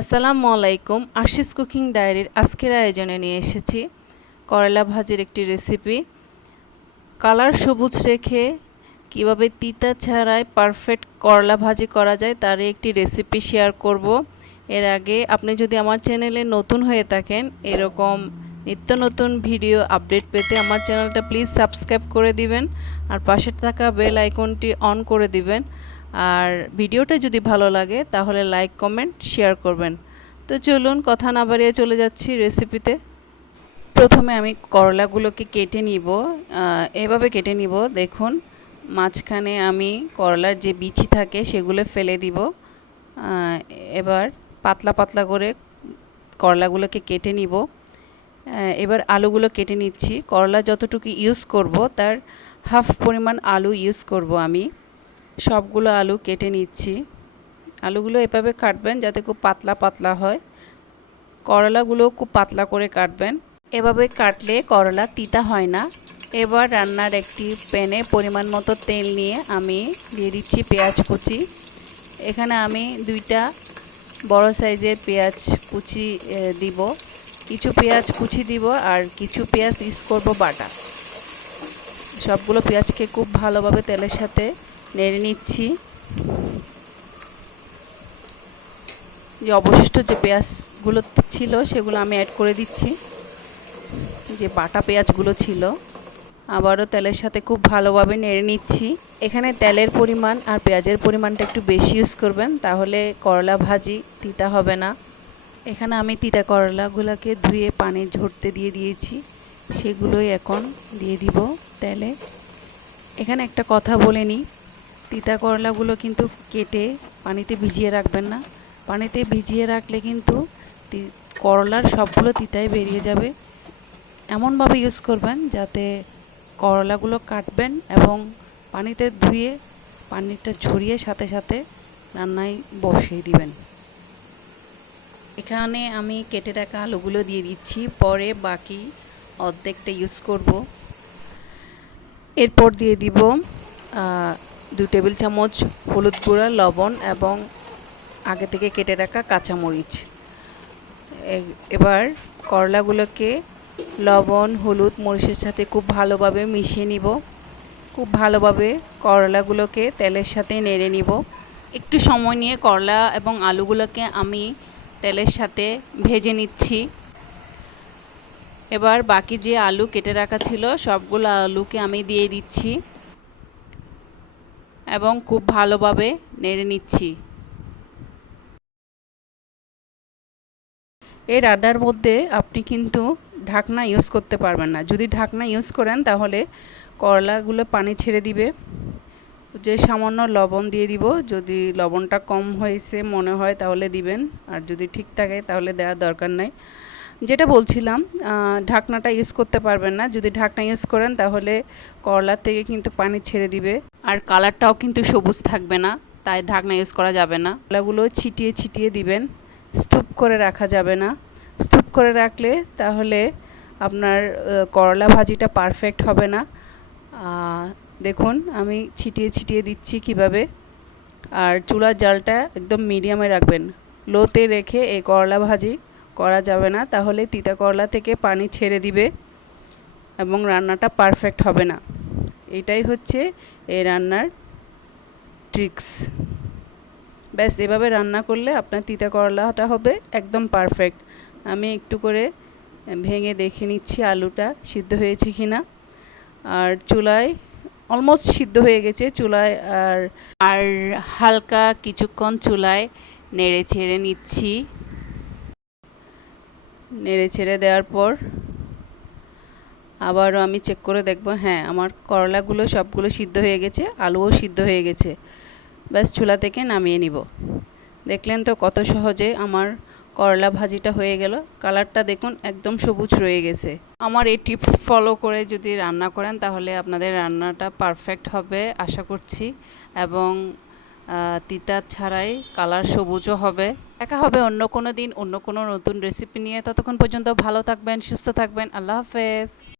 আসসালামু আলাইকুম। আশিস কুকিং ডায়েরির আজকের আয়োজনে নিয়ে এসেছি করলা ভাজির একটি রেসিপি কালার সবুজ রেখে কীভাবে তিতা ছাড়াই পারফেক্ট করলা ভাজি করা যায় তারই একটি রেসিপি শেয়ার করব। এর আগে আপনি যদি আমার চ্যানেলে নতুন হয়ে থাকেন, এরকম নিত্য নতুন ভিডিও আপডেট পেতে আমার চ্যানেলটা প্লিজ সাবস্ক্রাইব করে দিবেন আর পাশে থাকা বেল আইকনটি অন করে দিবেন। আর ভিডিওটা যদি ভালো লাগে, তাহলে লাইক কমেন্ট শেয়ার করবেন। তো চলুন, কথা না বাড়িয়ে চলে যাচ্ছি রেসিপিতে প্রথমে আমি করলাগুলোকে কেটে নিব। এভাবে কেটে নিব। দেখুন, মাঝখানে আমি করলার যে বিচি থাকে, সেগুলো ফেলে দিব। এবার পাতলা পাতলা করে করলাগুলোকে কেটে নিব। এবার আলুগুলো কেটে নিচ্ছি। করলা যতটুকু ইউজ করব, তার হাফ পরিমাণ আলু ইউজ করব আমি। সবগুলো আলু কেটে নিচ্ছি। আলুগুলো এভাবে কাটবেন যাতে খুব পাতলা পাতলা হয়। করলাগুলো খুব পাতলা করে কাটবেন। এভাবে কাটলে করলা তিতা হয় না। এবার রান্নার একটি প্যানে পরিমাণ মতো তেল নিয়ে আমি দিয়ে দিচ্ছি পেঁয়াজ কুচি। এখানে আমি দুইটা বড় সাইজের পেঁয়াজ কুচি দিব। কিছু পেঁয়াজ কুচি দিব আর কিছু পেঁয়াজ ইউজ করব বাটা। সবগুলো পেঁয়াজকে খুব ভালোভাবে তেলের সাথে নেড়ে নিচ্ছি। যে অবশিষ্ট যে পেঁয়াজগুলো ছিল সেগুলো আমি অ্যাড করে দিচ্ছি। যে বাটা পেঁয়াজগুলো ছিল। আবারও তেলের সাথে খুব ভালোভাবে নেড়ে নিচ্ছি। এখানে তেলের পরিমাণ আর পেঁয়াজের পরিমাণটা একটু বেশি ইউজ করবেন, তাহলে করলা ভাজি তিতা হবে না। এখানে আমি তিতা করলাগুলোকে ধুয়ে পানি ঝরতে দিয়ে দিয়েছি। সেগুলোই এখন দিয়ে দিব তেলে। এখানে একটা কথা বলে নিই। তিতা করলাগুলো কিন্তু কেটে পানিতে ভিজিয়ে রাখবেন না। পানিতে ভিজিয়ে রাখলে কিন্তু করলার সবগুলো তিতাই বেরিয়ে যাবে। এমনভাবে ইউজ করবেন যাতে করলাগুলো কাটবেন এবং পানিতে ধুয়ে পানিটা ঝরিয়ে সাথে সাথে রান্নায় বসিয়ে দিবেন। এখানে আমি কেটে রাখা আলুগুলো দিয়ে দিচ্ছি। পরে বাকি অর্ধেকটা ইউজ করব। এরপর দিয়ে দিব দু টেবিল চামচ হলুদ গুঁড়া, লবণ এবং আগে থেকে কেটে রাখা কাঁচামরিচ। এবার করলাগুলোকে লবণ, হলুদ, মরিচের সাথে খুব ভালোভাবে মিশিয়ে নিব। খুব ভালোভাবে করলাগুলোকে তেলের সাথে নেড়ে নিব। একটু সময় নিয়ে করলা এবং আলুগুলোকে আমি তেলের সাথে ভেজে নিচ্ছি। এবার বাকি যে আলু কেটে রাখা ছিল, সবগুলো আলুকে আমি দিয়ে দিচ্ছি। এবং খুব ভালোভাবে নেড়ে নিচ্ছি। এই রান্নার মধ্যে আপনি কিন্তু ঢাকনা ইউজ করতে পারবেন না। যদি ঢাকনা ইউজ করেন তাহলে করলাগুলো পানি ছেড়ে দিবে। যে সামান্য লবণ দিয়ে দিব, যদি লবণটা কম হয়েছে মনে হয় তাহলে দিবেন, আর যদি ঠিক থাকে তাহলে দেওয়ার দরকার নাই। যেটা বলছিলাম ঢাকনাটা ইউজ করতে পারবেন না। যদি ঢাকনা ইউজ করেন তাহলে করলার থেকে কিন্তু পানি ছেড়ে দিবে। আর কালারটাও কিন্তু সবুজ থাকবে না, তাই ঢাকনা ইউজ করা যাবে না। কলাগুলো ছিটিয়ে ছিটিয়ে দিবেন, স্তূপ করে রাখা যাবে না। স্তূপ করে রাখলে তাহলে আপনার করলা ভাজিটা পারফেক্ট হবে না। দেখুন, আমি ছিটিয়ে ছিটিয়ে দিচ্ছি কীভাবে। আর চুলার জালটা একদম মিডিয়ামে রাখবেন। লোতে রেখে এই করলা ভাজি করা যাবে না, তাহলে তিতা করলা থেকে পানি ছেড়ে দিবে এবং রান্নাটা পারফেক্ট হবে না। এটাই হচ্ছে এই রান্নার ট্রিক্স ব্যাস, এভাবে রান্না করলে আপনার তিতা করলাটা হবে একদম পারফেক্ট আমি একটু করে ভেঙে দেখে নিচ্ছি আলুটা সিদ্ধ হয়েছে কি না। আর চুলায় অলমোস্ট সিদ্ধ হয়ে গেছে, চুলায় আর আর হালকা কিছুক্ষণ চুলায় নেড়ে ছেড়ে নিচ্ছি। নেড়ে ছেড়ে দেওয়ার পর আবারও আমি চেক করে দেখব হ্যাঁ আমার করলাগুলো সবগুলো সিদ্ধ হয়ে গেছে, আলুও সিদ্ধ হয়ে গেছে। ব্যাস, চুলা থেকে নামিয়ে নিব। দেখলেন তো কত সহজে আমার করলা ভাজিটা হয়ে গেল। কালারটা দেখুন, একদম সবুজ রয়ে গেছে। আমার এই টিপস ফলো করে যদি রান্না করেন, তাহলে আপনাদের রান্নাটা পারফেক্ট হবে, আশা করছি। এবং তিতা ছাড়াই কালার সবুজও হবে। দেখা হবে অন্য কোনো দিন, অন্য কোনো নতুন রেসিপি নিয়ে। ততক্ষণ পর্যন্ত ভালো থাকবেন, সুস্থ থাকবেন। আল্লাহ হাফেজ।